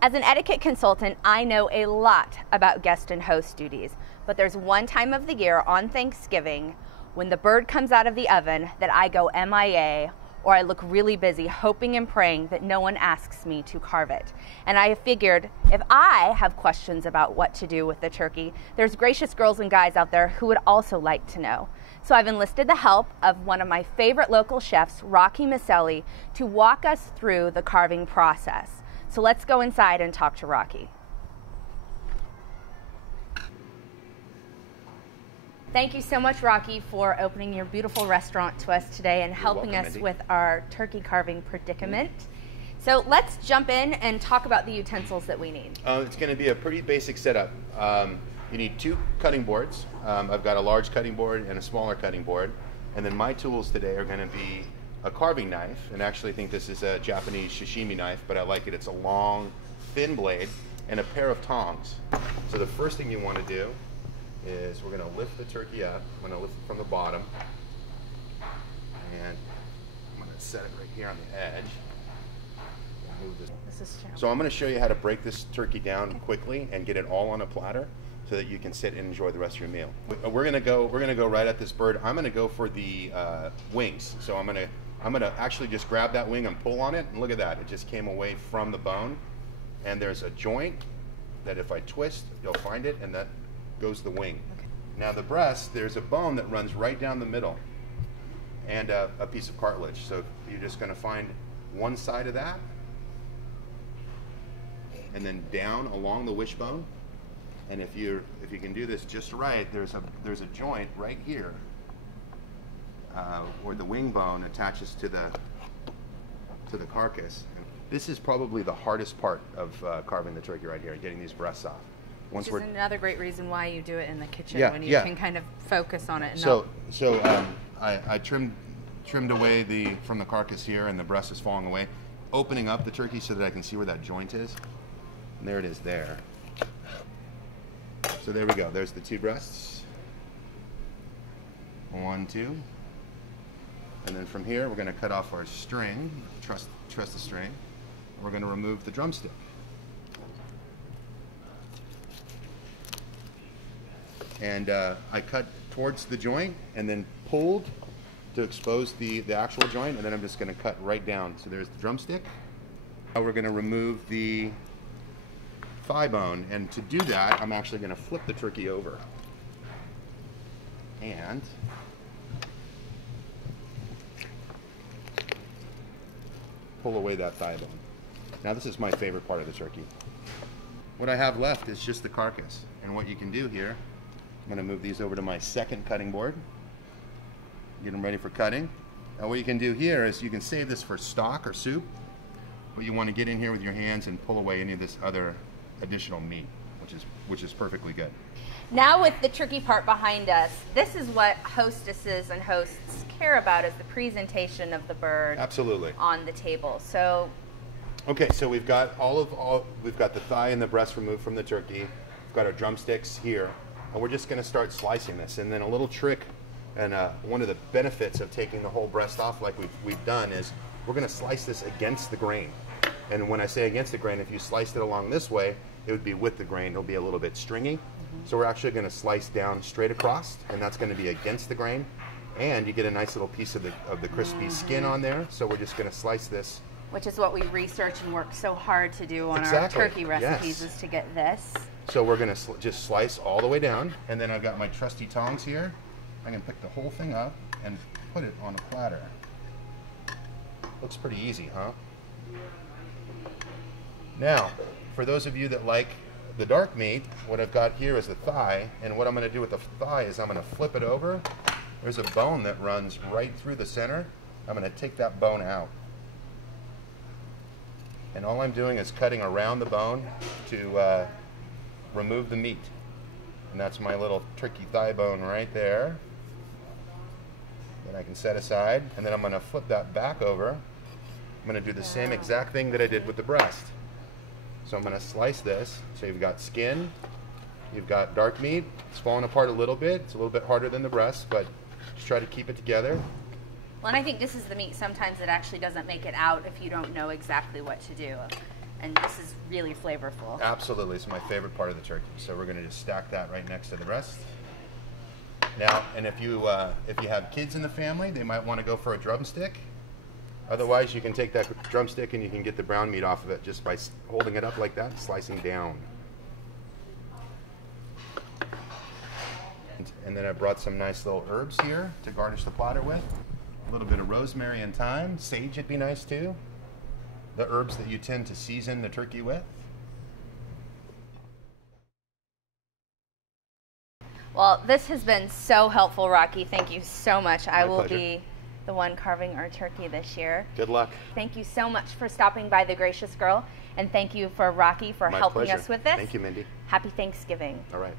As an etiquette consultant, I know a lot about guest and host duties, but there's one time of the year on Thanksgiving when the bird comes out of the oven that I go MIA, or I look really busy hoping and praying that no one asks me to carve it. And I figured if I have questions about what to do with the turkey, there's gracious girls and guys out there who would also like to know. So I've enlisted the help of one of my favorite local chefs, Rocky Maselli, to walk us through the carving process. So let's go inside and talk to Rocky. Thank you so much, Rocky, for opening your beautiful restaurant to us today and helping us with our turkey carving predicament. So let's jump in and talk about the utensils that we need. It's going to be a pretty basic setup. You need 2 cutting boards. I've got a large cutting board and a smaller cutting board. And then my tools today are going to be a carving knife, and actually I think this is a Japanese sashimi knife, but I like it. It's a long, thin blade, and a pair of tongs. So the first thing you want to do is we're going to lift the turkey up. I'm going to lift it from the bottom, and I'm going to set it right here on the edge. Move this. So I'm going to show you how to break this turkey down quickly and get it all on a platter so that you can sit and enjoy the rest of your meal. We're going to go right at this bird. I'm going to go for the wings. So I'm going to actually just grab that wing and pull on it, and look at that. It just came away from the bone, and there's a joint that if I twist, you'll find it, and that goes the wing. Okay. Now the breast, there's a bone that runs right down the middle, and a piece of cartilage. So you're just going to find one side of that, and then down along the wishbone. And if you can do this just right, there's a joint right here where the wing bone attaches to the carcass. This is probably the hardest part of carving the turkey right here, getting these breasts off. Which is another great reason why you do it in the kitchen, when you can kind of focus on it. And I trimmed away from the carcass here, and the breast is falling away, opening up the turkey so that I can see where that joint is. And there it is there. So there we go. There's the 2 breasts. 1, 2. And then from here, we're going to cut off our string. Truss the string. We're going to remove the drumstick. And I cut towards the joint and then pulled to expose the actual joint, and then I'm just going to cut right down. So there's the drumstick. Now we're going to remove the thigh bone, and to do that, I'm actually going to flip the turkey over and pull away that thigh bone. Now this is my favorite part of the turkey. What I have left is just the carcass, and what you can do here, I'm going to move these over to my second cutting board, get them ready for cutting. Now what you can do here is you can save this for stock or soup, but you want to get in here with your hands and pull away any of this other additional meat, which is perfectly good. Now with the tricky part behind us, this is what hostesses and hosts care about, is the presentation of the bird. Absolutely. On the table. So okay, so we've got we've got the thigh and the breast removed from the turkey. We've got our drumsticks here, and we're just going to start slicing this. And then a little trick, and one of the benefits of taking the whole breast off like we've done is we're going to slice this against the grain. And when I say against the grain, if you sliced it along this way, it would be with the grain. It'll be a little bit stringy. So we're actually going to slice down straight across, and that's going to be against the grain. And you get a nice little piece of the crispy skin on there. So we're just going to slice this. Which is what we research and work so hard to do on our turkey recipes, is to get this. So we're going to just slice all the way down. And then I've got my trusty tongs here. I can pick the whole thing up and put it on a platter. Looks pretty easy, huh? Now, for those of you that like the dark meat, what I've got here is the thigh, and what I'm going to do with the thigh is I'm going to flip it over. There's a bone that runs right through the center. I'm going to take that bone out. And all I'm doing is cutting around the bone to remove the meat. And that's my little turkey thigh bone right there. That I can set aside, and then I'm going to flip that back over. I'm going to do the same exact thing that I did with the breast. So I'm going to slice this. So you've got skin, you've got dark meat. It's falling apart a little bit. It's a little bit harder than the breast, but just try to keep it together. Well, and I think this is the meat sometimes that actually doesn't make it out if you don't know exactly what to do. And this is really flavorful. Absolutely, it's my favorite part of the turkey. So we're gonna just stack that right next to the rest. Now, and if you have kids in the family, they might want to go for a drumstick. Otherwise, you can take that drumstick and you can get the brown meat off of it just by holding it up like that, and slicing down. And then I brought some nice little herbs here to garnish the platter with. A little bit of rosemary and thyme. Sage would be nice too. The herbs that you tend to season the turkey with. Well, this has been so helpful, Rocky. Thank you so much. I will pleasure. be the one carving our turkey this year. Good luck. Thank you so much for stopping by The Gracious Girl, and thank you for Rocky for My helping pleasure. us with this. Thank you, Mindy. Happy Thanksgiving. All right.